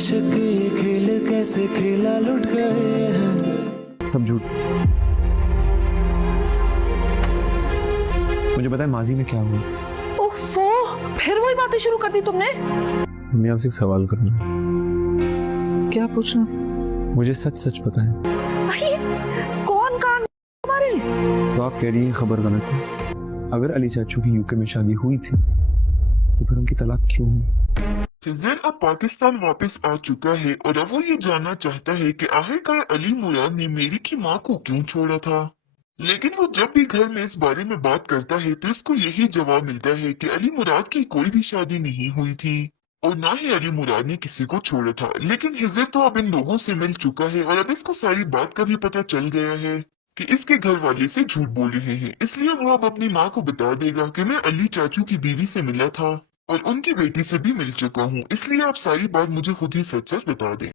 इश्क ये खेल कैसे खेला लुट गए हैं। सब झूठ। मुझे पता है माजी में क्या हुआ था। ओफो, फिर वही बातें शुरू कर दी तुमने। मैं आपसे एक सवाल करना है। क्या पूछना? मुझे सच सच पता है। नहीं, कौन कान हमारे? तो आप कह रही हैं खबर गलत है। अगर अली चाचू की यूके में शादी हुई थी तो फिर उनकी तलाक क्यों हुई? खिज़र अब पाकिस्तान वापस आ चुका है और अब वो ये जानना चाहता है कि आखिरकार अली मुराद ने मेरी की माँ को क्यों छोड़ा था। लेकिन वो जब भी घर में इस बारे में बात करता है तो उसको यही जवाब मिलता है कि अली मुराद की कोई भी शादी नहीं हुई थी और ना ही अली मुराद ने किसी को छोड़ा था। लेकिन हिजर तो अब इन लोगों से मिल चुका है और अब इसको सारी बात का भी पता चल गया है कि इसके घर वाले से झूठ बोल रहे हैं। इसलिए वो अब अपनी माँ को बता देगा कि मैं अली चाचू की बीवी से मिला था और उनकी बेटी से भी मिल चुका हूँ, इसलिए आप सारी बात मुझे खुद ही सच सच बता दें।